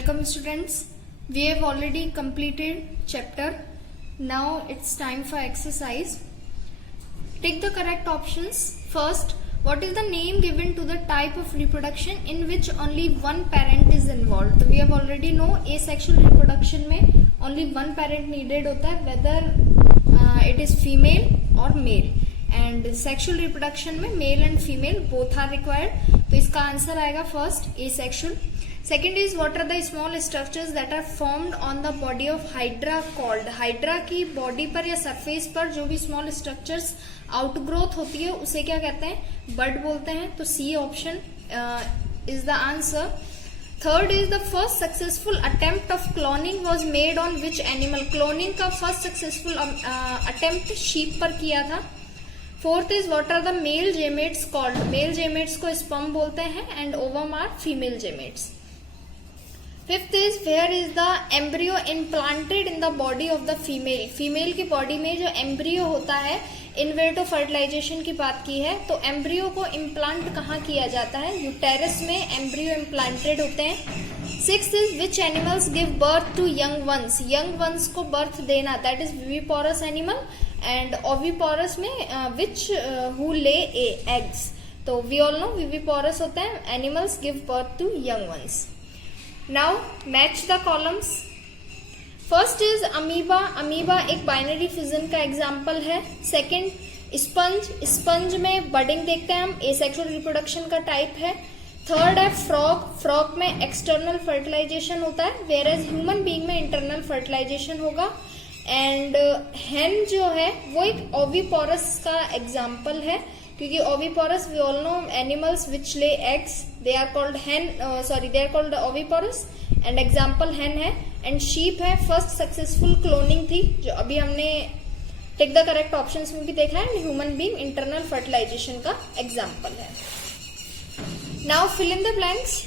Welcome students. We have already completed chapter. Now it's time for exercise. Take the correct options. First, what is the name given to the type of reproduction in which only one parent is involved? We have already know asexual reproduction में only one parent needed होता है, whether it is female or male. And sexual reproduction में male and female both are required. तो इसका answer आएगा first asexual. Second is what are the small structures that are formed on the body of hydra called? hydra की body पर या surface पर जो भी small structures outgrowth होती है उसे क्या कहते हैं? bud बोलते हैं. तो C option is the answer. Third is the first successful attempt of cloning was made on which animal? cloning का first successful attempt sheep पर किया था. Fourth is what are the male gametes called? male gametes को sperm बोलते हैं and ovum are female gametes. Fifth is where is the embryo implanted in the body of the female? female की body में जो embryo होता है, in vitro fertilization की बात की है, तो embryo को implant कहाँ किया जाता है? uterus में embryo implanted होते हैं. Sixth is which animals give birth to young ones? young ones को birth देना, that is viviparous animal. And oviparous में which who lay eggs. तो we all know viviparous होते हैं, animals give birth to young ones. Now match the columns. First is amoeba. amoeba एक binary fission का example है. Second sponge. sponge में budding देखते हैं हम, asexual reproduction का type है. Third है frog. frog में external fertilization होता है, whereas human being में internal fertilization होगा. एंड hen जो है वो एक oviparous का एग्जाम्पल है, क्योंकि oviparous we all know animals which lay eggs, they are called hen, they are called oviparous and example hen है. एंड sheep है, फर्स्ट सक्सेसफुल क्लोनिंग थी जो अभी हमने टेक द करेक्ट ऑप्शंस में भी देखा है. And human being internal fertilisation का एग्जाम्पल है. Now fill in the blanks.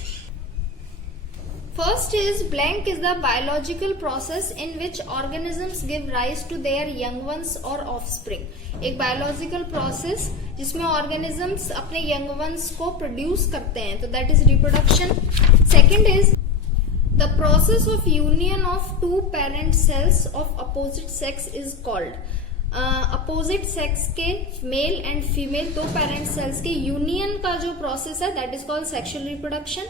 First is blank is the biological process in which organisms give rise to their young ones or offspring. एक biological process जिसमें organisms अपने young ones को produce करते हैं, तो that is reproduction. Second is the process of union of two parent cells of opposite sex is called. Opposite sex के male and female दो parent cells के union का जो प्रोसेस है that is called sexual reproduction.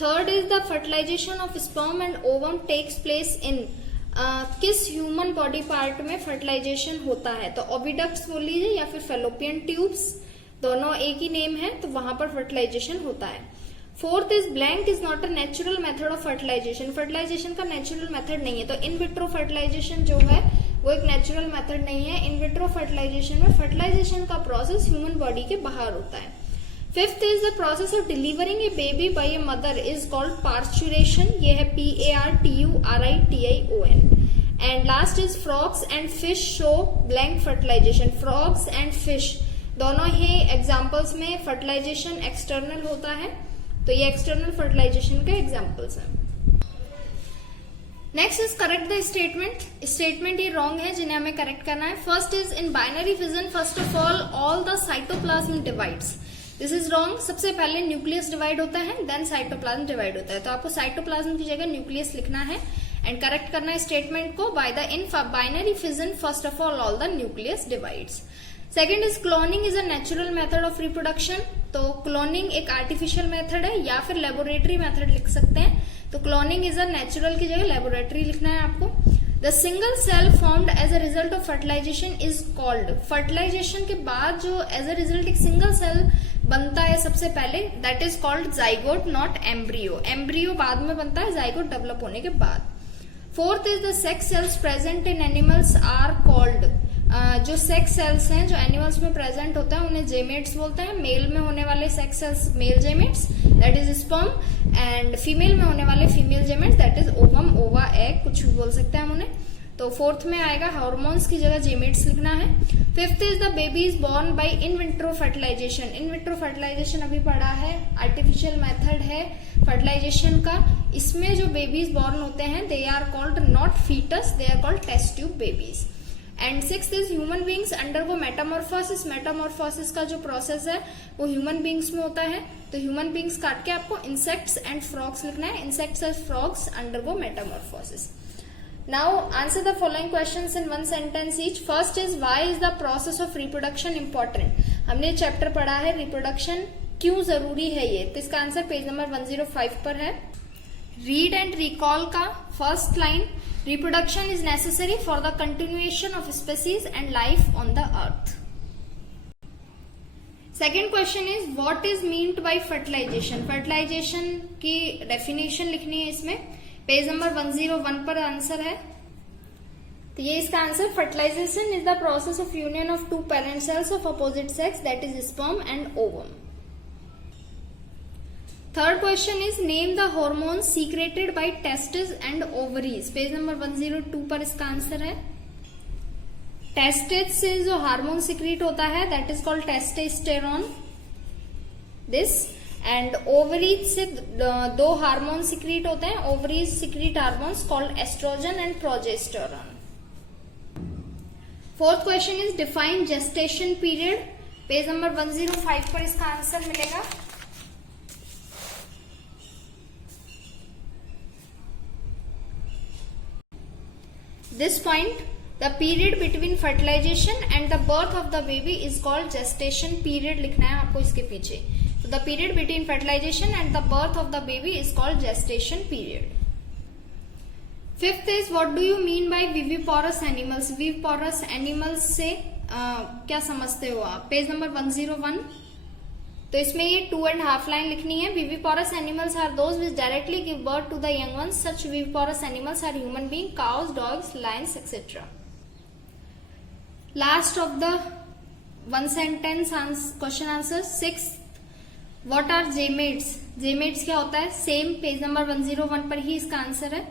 Third is the fertilisation of sperm and ovum takes place in. किस human body part में fertilisation होता है? तो ओविडक्ट्स बोल लीजिए या फिर फेलोपियन ट्यूब्स, दोनों एक ही नेम है, तो वहां पर फर्टिलाइजेशन होता है. Fourth is blank is not a natural method of fertilisation. Fertilisation का नेचुरल मेथड नहीं है, तो इन विट्रो फर्टिलाइजेशन जो है वो एक नेचुरल मेथड नहीं है. इन विट्रो फर्टिलाइजेशन में फर्टिलाइजेशन का प्रोसेस ह्यूमन बॉडी के बाहर होता है. Fifth is the process of delivering a baby by a mother is called parturition. ये है PARTURITION. And last is frogs and fish show blank fertilisation. Frogs and fish दोनों ही examples में fertilisation external होता है, तो ये एक्सटर्नल फर्टिलाइजेशन के एग्जाम्पल्स हैं. Next is correct the statement. Statement ये रॉन्ग है जिन्हें हमें करेक्ट करना है. First is in binary fission first of all the cytoplasm divides. This is wrong. सबसे पहले न्यूक्लियस डिवाइड होता है, देन साइटोप्लाज्म डिवाइड होता है, तो आपको साइटोप्लाज्म की जगह न्यूक्लियस लिखना है एंड करेक्ट करना है स्टेटमेंट को. By the in binary fission first of all the nucleus divides. Second is cloning is a natural method of reproduction. तो क्लोनिंग एक आर्टिफिशियल मेथड है या फिर लेबोरेटरी मेथड लिख सकते हैं, तो क्लोनिंग इज अ नेचुरल की जगह लेबोरेटरी लिखना है आपको. The single cell formed as a result of fertilisation is called. Fertilisation के बाद जो एज अ रिजल्ट एक सिंगल सेल बनता है सबसे पहले, that is called zygote not embryo. Embryo बाद में बनता है, जाइगोट डेवलप होने के बाद. Fourth is the sex cells present in animals are called. जो सेक्स सेल्स हैं जो एनिमल्स में प्रेजेंट होते हैं उन्हें जेमेट्स बोलते हैं. मेल में होने वाले sex cells male gametes that is sperm, and female में होने वाले female gametes that is ovum, ova, egg, कुछ भी बोल सकते हैं हम उन्हें. तो फोर्थ में आएगा हार्मोन्स की जगह जेमेट्स लिखना है. Fifth is the baby is born by in vitro fertilisation. In vitro fertilisation अभी पढ़ा है, आर्टिफिशियल मेथड है फर्टिलाइजेशन का. इसमें जो बेबीज बॉर्न होते हैं they are called not foetus, they are called test tube babies. And sixth is human beings undergo metamorphosis. Metamorphosis का जो प्रोसेस है वो ह्यूमन बींग्स में होता है, तो ह्यूमन बींग्स काट के आपको इंसेक्ट्स एंड फ्रॉग्स लिखना है। Insects and frogs undergo Metamorphosis. Now answer the following questions in one sentence each. First is why is the process of reproduction important. हमने चैप्टर पढ़ा है रिप्रोडक्शन क्यों जरूरी है ये, तो इसका आंसर पेज नंबर 105 पर है। रीड एंड रिकॉल का first line, reproduction is necessary for the continuation of species and life on the earth. Second question is what is meant by fertilization। fertilization की definition लिखनी है इसमें, page number 101 पर answer है। तो ये इसका answer, fertilization is the process of union of two parent cells of opposite sex, that is sperm and ovum। Third question is name the hormones secreted by testis and ovaries. Page number 102 पर इसका answer है। Testis से जो hormone secrete होता है that is called testosterone this, and ovaries से दो hormone secrete होते हैं। Ovaries secrete hormones called oestrogen and progesterone. Fourth question is define gestation period. Page number 105 पर इसका आंसर मिलेगा। This point, the period between fertilization and the birth of the baby is called gestation period लिखना है आपको इसके पीछे। So the period between fertilization and the birth of the baby is called gestation period. Fifth is what do you mean by viviparous animals। viviparous animals से क्या समझते हो आप, पेज नंबर 101। तो इसमें ये 2.5 लाइन लिखनी है। viviparous animals are those which directly give birth to the young ones. Such viviparous animals are human beings, cows, dogs, lions, etc. Last of the one sentence question answers। Sixth, what are gametes। gametes क्या होता है, same page number 101 पर ही इसका answer है।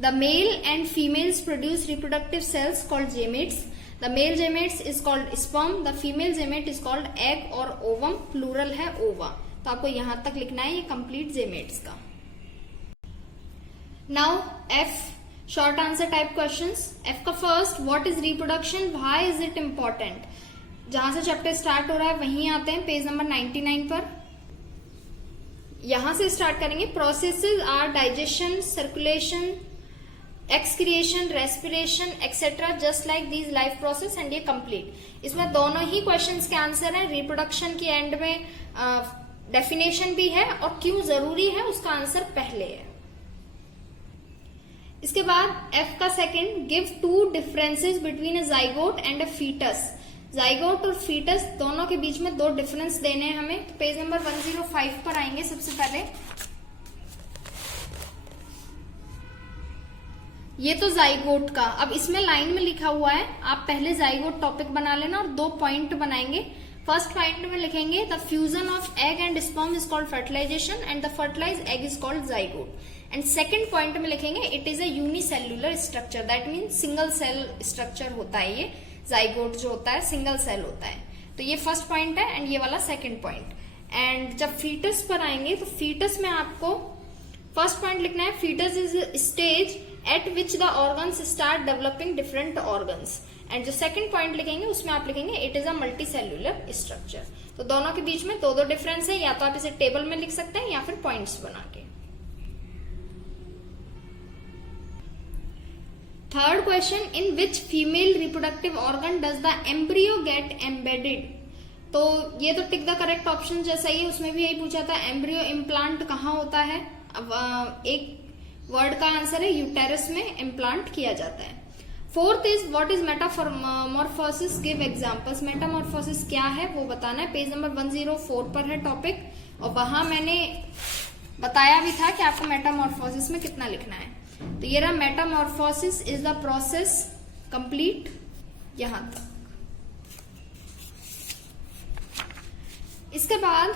The male and females produce reproductive cells called gametes। The male gametes is called sperm, the female gamete is called egg और ovum, plural है ova। तो आपको यहां तक लिखना है ये complete gametes का। Now F short answer type questions। F का first, what is reproduction, why is it important। जहां से चैप्टर स्टार्ट हो रहा है वहीं आते हैं पेज नंबर 99 पर। यहां से स्टार्ट करेंगे। Processes are digestion, circulation, excretion, respiration etcetera just like these life process and ये कंप्लीट। इसमें दोनों ही क्वेश्चंस के आंसर है। रिप्रोडक्शन के एंड में डेफिनेशन भी है और क्यों जरूरी है उसका आंसर पहले है। इसके बाद एफ का second, give two differences between a zygote and a foetus. Zygote और फीटस दोनों के बीच में दो डिफरेंस देने हैं हमें। तो पेज नंबर 105 पर आएंगे सबसे पहले। ये तो जाइगोट का, अब इसमें लाइन में लिखा हुआ है, आप पहले जाइगोट टॉपिक बना लेना और 2 पॉइंट बनाएंगे। फर्स्ट पॉइंट में लिखेंगे the fusion of egg and sperm is called fertilisation and the fertilise egg is called zygote. And second point में लिखेंगे it is a unicellular structure, that mean single cell structure होता है ये। Zygote जो होता है सिंगल सेल होता है। तो ये फर्स्ट पॉइंट है एंड ये वाला सेकंड पॉइंट। एंड जब फीटस पर आएंगे तो फीटस में आपको फर्स्ट पॉइंट लिखना है, foetus is stage at which the organs start developing different organs। And जो सेकंड पॉइंट लिखेंगे उसमें आप लिखेंगे it is a multicellular structure. तो दोनों के बीच में दो डिफरेंस है, या तो आप इसे टेबल में लिख सकते हैं या फिर पॉइंट्स बना के। Third question, in which female reproductive organ does the embryo get embedded. तो ये तो टिक द करेक्ट ऑप्शन जैसा ही है, उसमें भी यही पूछा था एम्ब्रियो इम्प्लांट कहाँ होता है। अब एक वर्ड का आंसर है यूटेरस में इम्प्लांट किया जाता है। Fourth is what is Metamorphosis, give examples. Metamorphosis क्या है वो बताना है। पेज नंबर 104 पर है टॉपिक, और वहां मैंने बताया भी था कि आपको मेटामॉर्फोसिस में कितना लिखना है। तो ये रहा metamorphosis is the process complete यहां तक। इसके बाद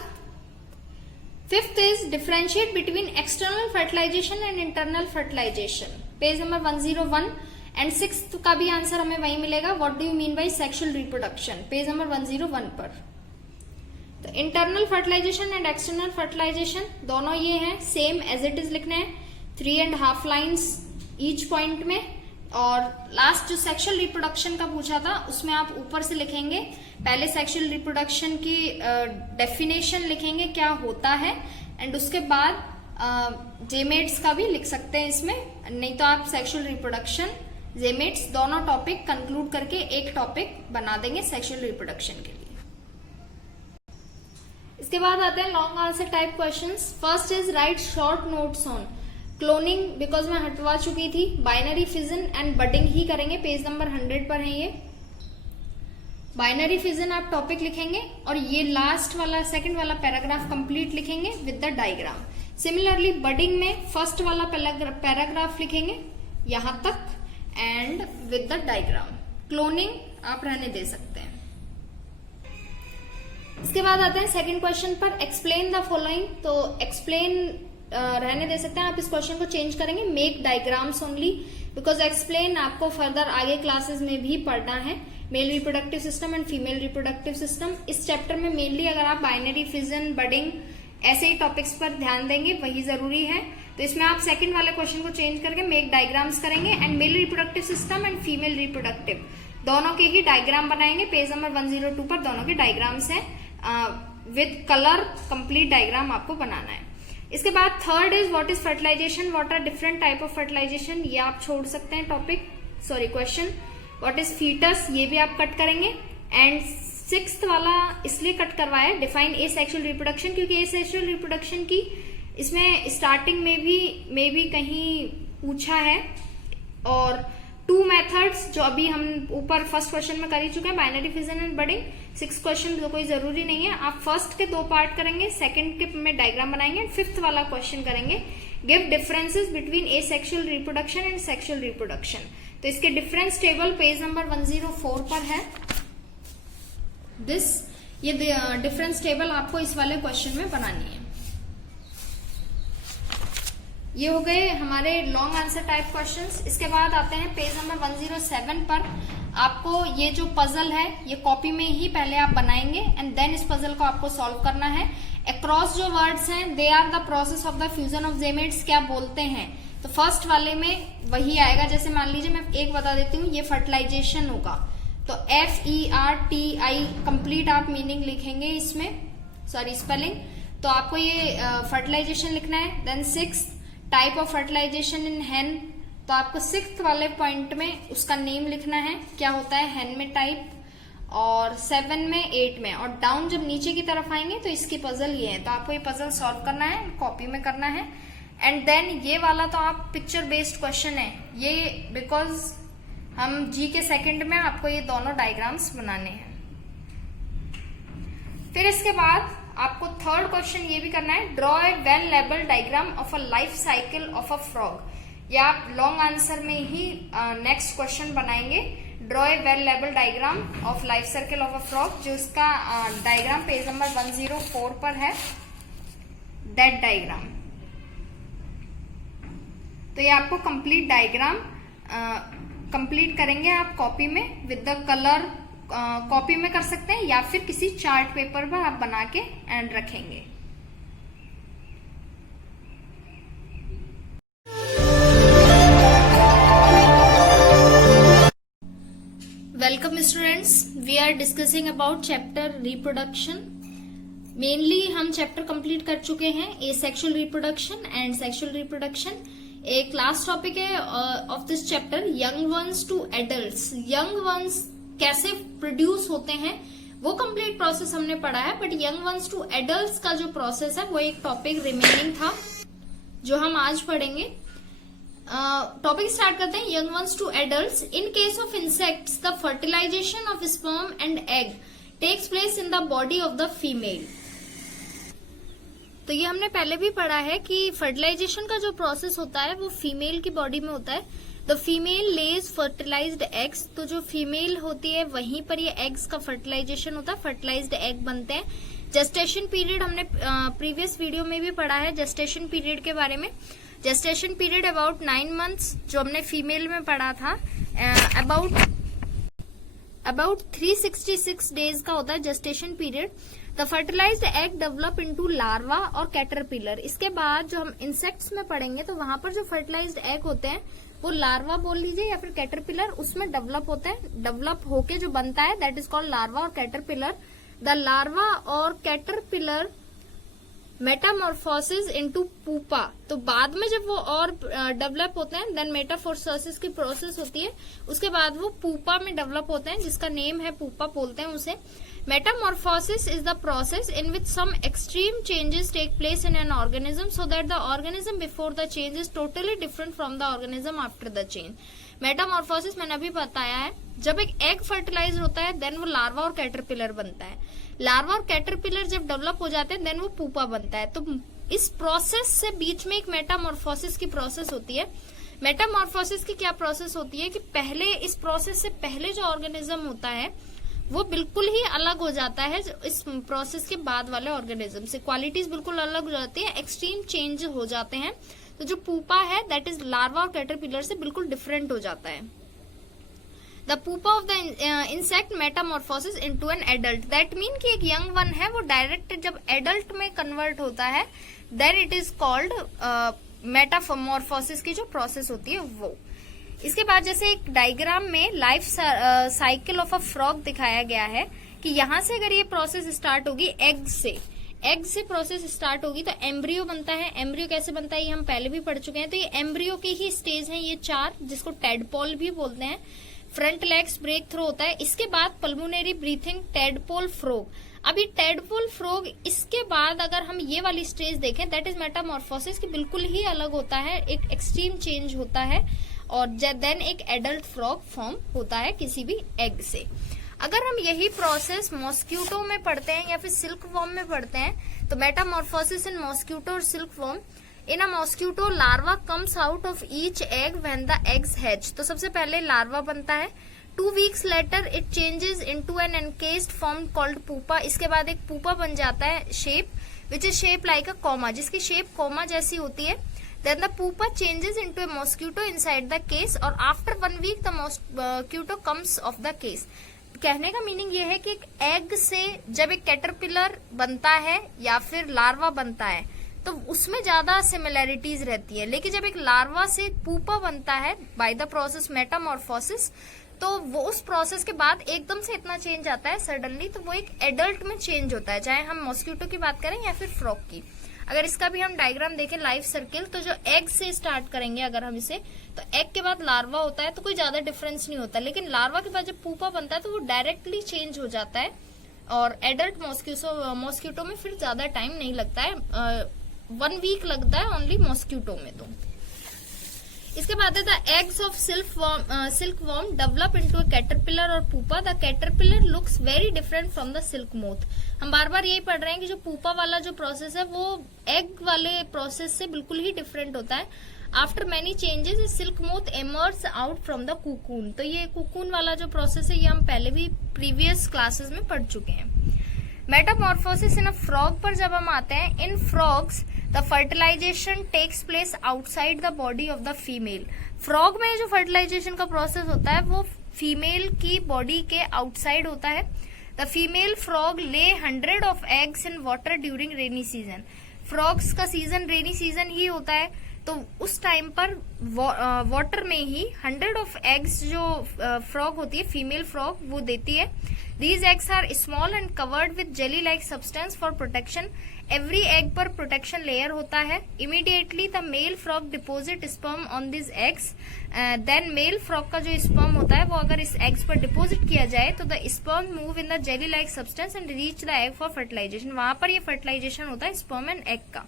fifth is differentiate between external fertilisation and internal fertilisation. Page number 101। And sixth का भी आंसर हमें वही मिलेगा, what do you mean by sexual reproduction, page number 101 पर। तो internal fertilisation and external fertilisation दोनों ये हैं, सेम एज इट इज लिखने हैं। 3.5 लाइन्स ईच पॉइंट में। और लास्ट जो सेक्सुअल रिप्रोडक्शन का पूछा था उसमें आप ऊपर से लिखेंगे, पहले सेक्सुअल रिप्रोडक्शन की डेफिनेशन लिखेंगे क्या होता है, एंड उसके बाद जेमेट्स का भी लिख सकते हैं इसमें, नहीं तो आप सेक्सुअल रिप्रोडक्शन जेमेट्स दोनों टॉपिक कंक्लूड करके एक टॉपिक बना देंगे सेक्सुअल रिप्रोडक्शन के लिए। इसके बाद आते हैं long answer type questions. First is right short notes on cloning, because मैं हटवा चुकी थी, बाइनरी फिजन एंड बडिंग ही करेंगे, पेज नंबर 100 पर है ये। बाइनरी फिजन आप टॉपिक लिखेंगे और ये लास्ट वाला सेकंड वाला पैराग्राफ कंप्लीट लिखेंगे with the diagram. Similarly budding में फर्स्ट वाला पैराग्राफ लिखेंगे यहां तक and with the diagram. Cloning आप रहने दे सकते हैं। इसके बाद आते हैं सेकंड क्वेश्चन पर, एक्सप्लेन द फॉलोइंग। तो एक्सप्लेन रहने दे सकते हैं, आप इस क्वेश्चन को चेंज करेंगे make diagrams only, because explain आपको फर्दर आगे क्लासेस में भी पढ़ना है। Male reproductive system and female reproductive system, इस चैप्टर में मेनली अगर आप बाइनरी फिजन बडिंग ऐसे ही टॉपिक्स पर ध्यान देंगे वही जरूरी है। तो इसमें आप सेकंड वाले क्वेश्चन को चेंज करके मेक डायग्राम्स करेंगे and male reproductive system and female reproductive दोनों के ही डायग्राम बनाएंगे। पेज नंबर 102 पर दोनों के डायग्राम्स हैं विद कलर, कंप्लीट डायग्राम आपको बनाना है। इसके बाद third is what is fertilisation, what are different type of fertilisation, ये आप छोड़ सकते हैं topic, sorry question. What is foetus, ये भी आप कट करेंगे। एंड सिक्स्थ वाला इसलिए कट करवाया, डिफाइन ए सेक्सुअल रिप्रोडक्शन, क्योंकि ए सेक्सुअल रिप्रोडक्शन की इसमें स्टार्टिंग में भी कहीं पूछा है। और टू मेथड्स जो अभी हम ऊपर फर्स्ट क्वेश्चन में कर ही चुके हैं, binary fission and budding. 6 question तो कोई जरूरी नहीं है, आप फर्स्ट के 2 पार्ट करेंगे, सेकंड के में डायग्राम बनाएंगे, फिफ्थ वाला क्वेश्चन करेंगे give differences between A sexual reproduction and sexual reproduction. तो इसके डिफरेंस टेबल पेज नंबर 104 पर है। ये डिफरेंस टेबल आपको इस वाले क्वेश्चन में बनानी है। ये हो गए हमारे लॉन्ग आंसर टाइप क्वेश्चंस। इसके बाद आते हैं पेज नंबर 107 पर। आपको ये जो पजल है ये कॉपी में ही पहले आप बनाएंगे एंड देन इस पजल को आपको सॉल्व करना है। अक्रॉस जो वर्ड्स हैं they are the process of the fusion of gametes क्या बोलते हैं, तो फर्स्ट वाले में वही आएगा। जैसे मान लीजिए मैं एक बता देती हूँ, ये फर्टिलाइजेशन होगा तो FERTI कंप्लीट आप मीनिंग लिखेंगे इसमें, सॉरी स्पेलिंग। तो आपको ये फर्टिलाइजेशन लिखना है। देन 6 टाइप ऑफ फर्टिलाइजेशन इन हेन, तो आपको 6th वाले पॉइंट में उसका नेम लिखना है क्या होता है हेन में टाइप, और 7 में 8 में, और डाउन जब नीचे की तरफ आएंगे तो इसकी पजल ये है। तो आपको ये पजल सॉल्व करना है, कॉपी में करना है। एंड देन ये वाला तो आप पिक्चर बेस्ड क्वेश्चन है ये, बिकॉज हम जी के सेकंड में आपको ये दोनों डायग्राम्स बनाने हैं। फिर इसके बाद आपको थर्ड क्वेश्चन ये भी करना है, draw a well labelled diagram of a life cycle of a frog. या आप लॉन्ग आंसर में ही नेक्स्ट क्वेश्चन बनाएंगे, draw a well labelled diagram of life circle of a frog, जो इसका डायग्राम पेज नंबर 104 पर है, दैट डायग्राम। तो ये आपको कंप्लीट डायग्राम कंप्लीट करेंगे आप कॉपी में विद द कलर, कॉपी में कर सकते हैं या फिर किसी चार्ट पेपर पर आप बना के एंड रखेंगे। Welcome students, we are discussing about chapter reproduction. Mainly हम चैप्टर कंप्लीट कर चुके हैं, asexual reproduction and sexual reproduction. एक लास्ट टॉपिक है of this chapter, young ones to adults. Young ones कैसे प्रोड्यूस होते हैं वो कंप्लीट प्रोसेस हमने पढ़ा है, but young ones to adults का जो प्रोसेस है वो एक टॉपिक रिमेनिंग था जो हम आज पढ़ेंगे। टॉपिक स्टार्ट करते हैं, young ones to adults. In case of insects the fertilisation of sperm and egg takes place in the body of the female. तो ये हमने पहले भी पढ़ा है कि फर्टिलाइजेशन का जो प्रोसेस होता है वो फीमेल की बॉडी में होता है। The female lays fertilised eggs, तो जो फीमेल होती है वहीं पर ये एग्स का फर्टिलाइजेशन होता है, फर्टिलाइज्ड एग बनते हैं। जेस्टेशन पीरियड हमने प्रीवियस वीडियो में भी पढ़ा है जेस्टेशन पीरियड के बारे में। जेस्टेशन पीरियड अबाउट 9 मंथ्स जो हमने फीमेल में पढ़ा था, अबाउट 366 डेज का होता है gestation period. The fertilised egg develop into larva और कैटरपिलर। इसके बाद जो हम इंसेक्ट्स में पढ़ेंगे तो वहां पर जो फर्टिलाइज्ड एग होते हैं वो लार्वा बोल लीजिए या फिर कैटरपिलर, उसमें डेवलप होता है, डेवलप होके जो बनता है दैट इज कॉल्ड लार्वा और कैटरपिलर। द लार्वा और कैटरपिलर मेटामॉर्फोसिस इनटू पूपा, तो बाद में जब वो और डेवलप होते हैं देन मेटामॉर्फोसिस की प्रोसेस होती है, उसके बाद वो पूपा में डेवलप होते हैं, जिसका नेम है पूपा बोलते हैं उसे। Metamorphosis is the process in which some extreme changes take place in an organism so that the organism before the change is totally different from the organism after the change. Metamorphosis मैंने अभी बताया है, जब एक egg fertilize होता है then वो larva और कैटरपिलर बनता है। लार्वा और कैटरपिलर जब डेवलप हो जाते हैं देन वो पूपा बनता है। तो इस प्रोसेस से बीच में एक मेटामॉर्फोसिस की प्रोसेस होती है। मेटामॉर्फोसिस की क्या प्रोसेस होती है कि पहले इस प्रोसेस से पहले जो ऑर्गेनिज्म होता है वो बिल्कुल ही अलग हो जाता है इस प्रोसेस के बाद वाले ऑर्गेनिज्म से, क्वालिटीज बिल्कुल अलग हो जाती है, एक्सट्रीम चेंज हो जाते हैं। तो जो पूपा है दैट इज लार्वा और कैटरपिलर से बिल्कुल डिफरेंट हो जाता है। The pupa of the insect Metamorphosis into an adult, that mean कि एक यंग वन है वो डायरेक्ट जब एडल्ट में कन्वर्ट होता है then it is called metamorphosis की जो प्रोसेस होती है वो। इसके बाद जैसे एक डायग्राम में life cycle of a frog दिखाया गया है कि यहाँ से अगर ये प्रोसेस स्टार्ट होगी एग से प्रोसेस स्टार्ट होगी तो एम्ब्रियो बनता है। एम्ब्रियो कैसे बनता है ये हम पहले भी पढ़ चुके हैं। तो ये एम्ब्रियो की ही स्टेज है ये 4, जिसको टेडपोल भी बोलते हैं। फ्रंट लेग्स ब्रेक थ्रू होता है, इसके बाद पल्मोनरी ब्रीथिंग टेडपोल फ्रॉग। अभी टेडपोल फ्रॉग इसके बाद अगर हम ये वाली स्टेज देखें दैट इज मेटामॉर्फोसिस की बिल्कुल ही अलग होता है, एक एक्सट्रीम चेंज होता है और देन एक एडल्ट फ्रॉग फॉर्म होता है किसी भी एग से। अगर हम यही प्रोसेस मॉस्क्यूटो में पढ़ते हैं या फिर सिल्क वॉर्म में पढ़ते हैं तो मेटामॉर्फोसिस इन मॉस्क्यूटो और silkworm, in a mosquito larva comes out of each egg when the eggs hatch. तो सबसे पहले लार्वा बनता है, 2 weeks later it changes into an encased form called pupa. इसके बाद एक पूपा बन जाता है shape which is shape like a comma, जिसकी शेप कॉमा जैसी होती है। Then the pupa changes into a mosquito inside the case और after 1 week the mosquito comes off the case। कहने का मीनिंग ये है कि एक एग से जब एक कैटरपिलर बनता है या फिर लार्वा बनता है तो उसमें ज्यादा सिमिलैरिटीज रहती है, लेकिन जब एक लार्वा से पूपा बनता है बाय द प्रोसेस मेटामॉर्फोसिस तो वो उस प्रोसेस के बाद एकदम से इतना चेंज आता है सडनली, तो वो एक एडल्ट में चेंज होता है, चाहे हम मॉस्क्यूटो की बात करें या फिर फ्रॉग की। अगर इसका भी हम डायग्राम देखें लाइफ सर्किल, तो जो एग से स्टार्ट करेंगे अगर हम इसे, तो एग के बाद लार्वा होता है तो कोई ज्यादा डिफरेंस नहीं होता, लेकिन लार्वा के बाद जब पूपा बनता है तो वो डायरेक्टली चेंज हो जाता है और एडल्ट मॉस्क्यूटो में फिर ज्यादा टाइम नहीं लगता है, 1 week लगता है ओनली मॉस्क्यूटो में। तो इसके बाद है the eggs of silkworm develop into a caterpillar और pupa. The caterpillar looks very different from the silk moth. हम बार बार यही पढ़ रहे हैं कि जो पूपा वाला जो प्रोसेस है वो एग वाले प्रोसेस से बिल्कुल ही डिफरेंट होता है। After many changes silk moth emerge out from the cocoon. तो ये कुकून वाला जो प्रोसेस है ये हम पहले भी प्रीवियस क्लासेस में पढ़ चुके हैं। मेटामॉर्फोसिस इन अ फ्रॉग पर जब हम आते हैं, in frogs the fertilisation takes place outside the body of the female. Frog में जो फर्टिलाइजेशन का प्रोसेस होता है वो फीमेल की बॉडी के आउटसाइड होता है। द फीमेल फ्रॉग ले 100 of eggs in water during rainy season। Frogs का सीजन रेनी सीजन ही होता है, तो उस टाइम पर वाटर में ही 100 of eggs जो फ्रॉग होती है फीमेल फ्रॉग वो देती है। These eggs are small and covered with jelly-like substance for protection। Every egg पर protection layer होता है। Immediately the male frog deposit sperm on these eggs। Then male frog का जो sperm होता है वो अगर इस eggs पर deposit किया जाए तो the sperm move in the jelly-like substance and reach the egg for fertilization। वहाँ पर ये fertilization होता है sperm and egg का।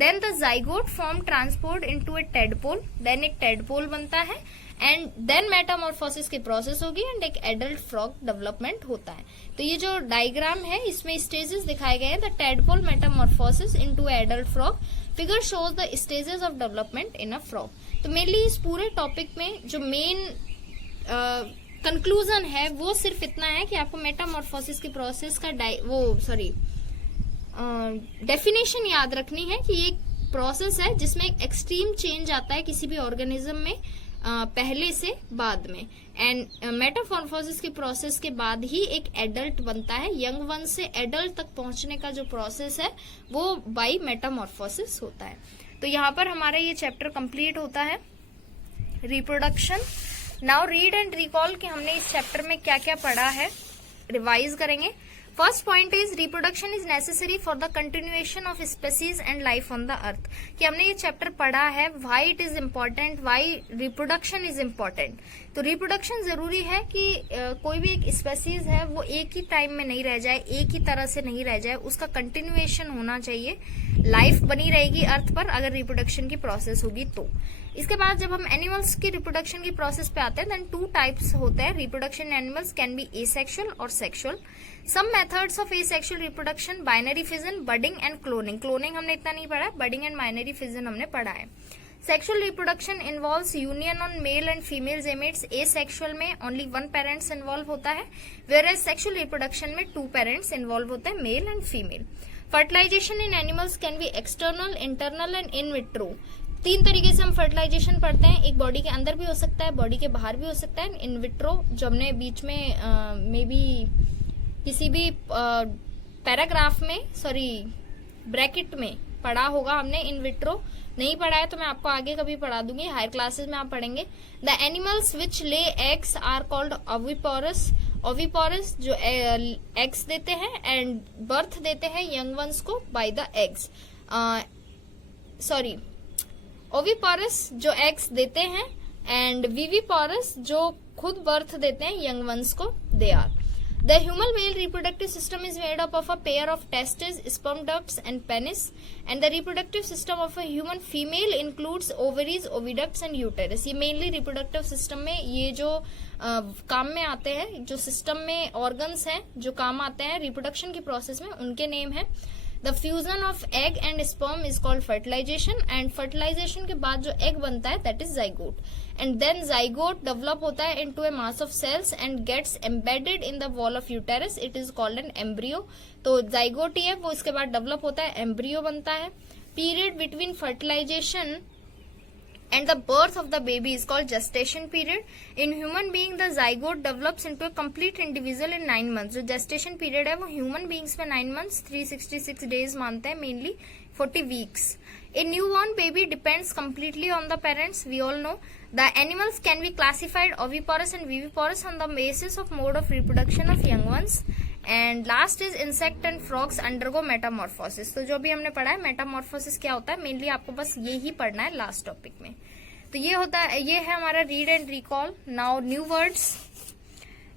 Then the zygote form transport into a tadpole। Then एक tadpole बनता है एंड देन मेटामॉर्फोसिस की प्रोसेस होगी एंड एक एडल्ट फ्रॉग डेवलपमेंट होता है। तो ये जो डायग्राम है इसमें स्टेजेस दिखाए गए हैं, the tadpole Metamorphosis into adult frog. Figure shows the stages of development in a frog. तो मेनली इस पूरे टॉपिक में जो मेन कंक्लूजन है वो सिर्फ इतना है कि आपको मेटामॉर्फोसिस की प्रोसेस का डेफिनेशन याद रखनी है कि ये प्रोसेस है जिसमें एक एक्सट्रीम चेंज आता है किसी भी ऑर्गेनिज्म में पहले से बाद में, एंड मेटामॉर्फोसिस के प्रोसेस के बाद ही एक एडल्ट बनता है। यंग वन से एडल्ट तक पहुंचने का जो प्रोसेस है वो बाय मेटामॉर्फोसिस होता है। तो यहाँ पर हमारा ये चैप्टर कंप्लीट होता है। Reproduction. Now read and recall कि हमने इस चैप्टर में क्या क्या पढ़ा है, रिवाइज करेंगे। First point is reproduction is necessary for the continuation of species and life on the earth. कि हमने ये चैप्टर पढ़ा है why it is important, why reproduction is important. तो रिप्रोडक्शन जरूरी है कि कोई भी एक स्पेसीज है वो एक ही टाइम में नहीं रह जाए, एक ही तरह से नहीं रह जाए, उसका कंटिन्यूएशन होना चाहिए। लाइफ बनी रहेगी अर्थ पर अगर रिप्रोडक्शन की प्रोसेस होगी तो। इसके बाद जब हम एनिमल्स की रिप्रोडक्शन की प्रोसेस पे आते हैं, देन 2 टाइप्स होते हैं reproduction animals, can be asexual और sexual. Some methods of asexual reproduction, binary fission, budding and cloning. Cloning हमने इतना नहीं पढ़ा, बडिंग एंड बाइनरी फिजन हमने पढ़ा है। Sexual reproduction involves union on mail and female gametes. Asexual में only 1 parents involve होता है, वेयरएज सेक्सुअल रिप्रोडक्शन में 2 पेरेंट्स इन्वॉल्व होते हैं, male and female. Fertilisation in animals can be external, internal and in vitro. 3 तरीके से हम फर्टिलाइजेशन पढ़ते हैं, एक बॉडी के अंदर भी हो सकता है, बॉडी के बाहर भी हो सकता है। इन विट्रो जो हमने बीच में मे बी किसी भी पैराग्राफ में, सॉरी ब्रैकेट में पढ़ा होगा हमने, इन विट्रो नहीं पढ़ा है तो मैं आपको आगे कभी पढ़ा दूंगी, हायर क्लासेस में आप पढ़ेंगे। The animals which lay eggs are called oviparous. Oviparous जो एग्स देते हैं एंड बर्थ देते हैं यंग वंस को by the eggs, sorry oviparous जो एग्स देते हैं एंड विविपोरस जो खुद बर्थ देते हैं यंग वंस को, they are. The human male reproductive system is made up of a pair of testes, sperm ducts and penis, and the reproductive system of a human female includes ovaries, oviducts and uterus. ये mainly reproductive system में ये जो काम में आते हैं, जो system में ऑर्गन्स हैं जो काम आते हैं रिप्रोडक्शन की प्रोसेस में, उनके नेम है। The fusion of egg and sperm is called fertilisation, and fertilisation के बाद जो एग बनता है that is zygote, and then zygote develop होता है into a mass of cells and gets embedded in the wall of uterus, it is called an embryo. तो zygote ही है वो, इसके बाद डेवलप होता है, एम्ब्रियो बनता है। Period between fertilisation and the birth of the baby is called gestation period. In human being the zygote develops into a complete individual in 9 months. जो gestation period है वो human beings में 9 months 366 days मानते हैं, mainly 40 weeks. A newborn baby depends completely on the parents, we all know. The animals can be classified oviparous and viviparous on the basis of mode of reproduction of young ones. And last is insect and frogs undergo Metamorphosis. तो जो भी हमने पढ़ा है Metamorphosis क्या होता है, mainly आपको बस ये ही पढ़ना है लास्ट टॉपिक में। तो ये होता है, ये है हमारा read and recall. Now new words.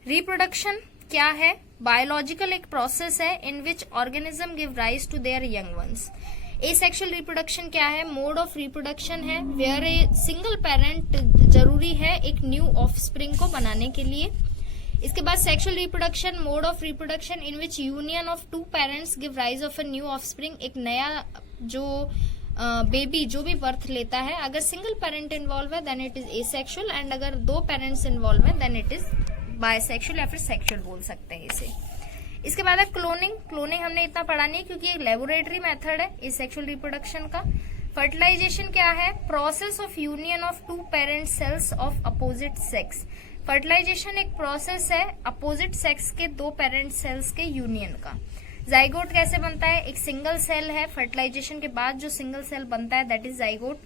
Reproduction क्या है? बायोलॉजिकल एक प्रोसेस है in which organism give rise to their young ones. Asexual reproduction क्या है? मोड ऑफ रिप्रोडक्शन है वेयर ए सिंगल पेरेंट जरूरी है एक न्यू ऑफस्प्रिंग को बनाने के लिए। इसके बाद sexual reproduction, mode of reproduction in which union of 2 parents give rise of a new offspring. एक नया जो बेबी जो भी बर्थ लेता है, अगर सिंगल पेरेंट इन्वॉल्व है then it is asexual, and अगर 2 पेरेंट्स इन्वॉल्व है देन इट इज बायसेक्सुअल या फिर सेक्सुअल बोल सकते हैं इसे। इसके बाद है क्लोनिंग। क्लोनिंग हमने इतना पढ़ा नहीं क्योंकि एक लेबोरेटरी मेथड है एसेक्सुअल रिप्रोडक्शन का। फर्टिलाइजेशन क्या है? Process of union of 2 parent cells of opposite sex. Fertilisation एक प्रोसेस है अपोजिट सेक्स के 2 पेरेंट सेल्स के यूनियन का। जाइगोट कैसे बनता है? एक सिंगल सेल है, फर्टिलाइजेशन के बाद जो सिंगल सेल बनता है दैट इज जाइगोट।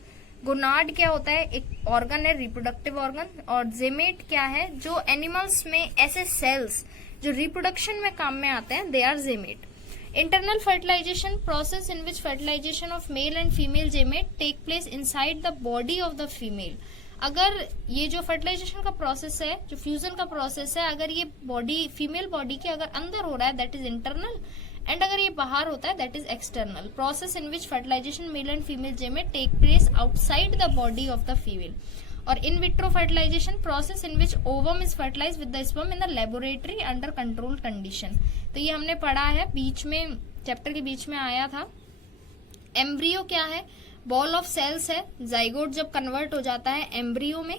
गोनाड क्या होता है? एक ऑर्गन है, रिप्रोडक्टिव ऑर्गन। और जेमेट क्या है? जो एनिमल्स में ऐसे सेल्स जो रिप्रोडक्शन में काम में आते हैं, they are gamete. Internal fertilization, process in which fertilization of male and female gamete take place inside the body of the female. अगर ये जो फर्टिलाइजेशन का प्रोसेस है, जो फ्यूजन का प्रोसेस है, अगर ये बॉडी फीमेल बॉडी के अगर अंदर हो रहा है दैट इज इंटरनल, एंड अगर ये बाहर होता है that is external. Process in which fertilization male and female gamete take place outside the body of the female. और in vitro fertilization, process in which ovum is fertilize with the sperm in the laboratory under controlled condition. तो ये हमने पढ़ा है, बीच में chapter के बीच में आया था। एम्ब्रियो क्या है? बॉल ऑफ सेल्स है। जाइगोट जब कन्वर्ट हो जाता है एम्ब्रियो में।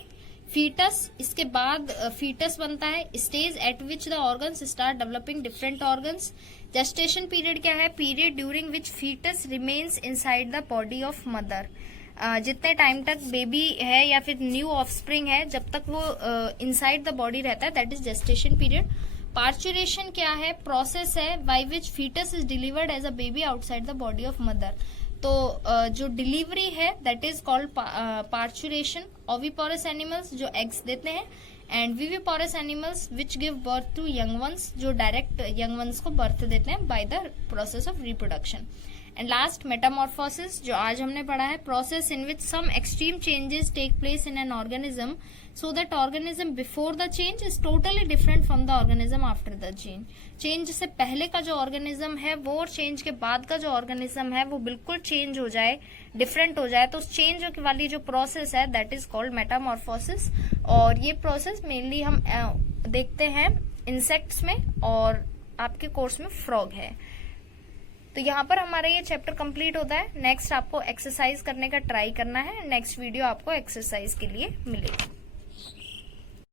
फीटस, इसके बाद फीटस बनता है। Stage at which the organs start developing different organs. Gestation period क्या है? Period during which foetus remains inside the body of mother. जितने टाइम तक बेबी है या फिर न्यू ऑफस्प्रिंग है, जब तक वो इनसाइड द बॉडी रहता है that is gestation period. Parturition क्या है? प्रोसेस है by which foetus is delivered as a baby outside the body of mother. तो जो डिलीवरी है that is called parturition. Oviparous animals जो एग्स देते हैं, and viviparous animals which give birth to young ones जो direct young ones को birth देते हैं by the process of reproduction. And last metamorphosis जो आज हमने पढ़ा है, process in which some extreme changes take place in an organism so that organism before the change is totally different from the organism after the change. Change से पहले का जो organism है वो और चेंज के बाद का जो ऑर्गेनिज्म है वो बिल्कुल चेंज हो जाए, डिफरेंट हो जाए, तो उस चेंज वाली जो प्रोसेस है दैट इज कॉल्ड मेटामॉर्फोसिस. और ये प्रोसेस मेनली हम देखते हैं इंसेक्ट्स में, और आपके कोर्स में फ्रॉग है. तो यहाँ पर हमारा ये चैप्टर कंप्लीट होता है. नेक्स्ट आपको एक्सरसाइज करने का ट्राई करना है. नेक्स्ट वीडियो आपको एक्सरसाइज के लिए मिलेगी.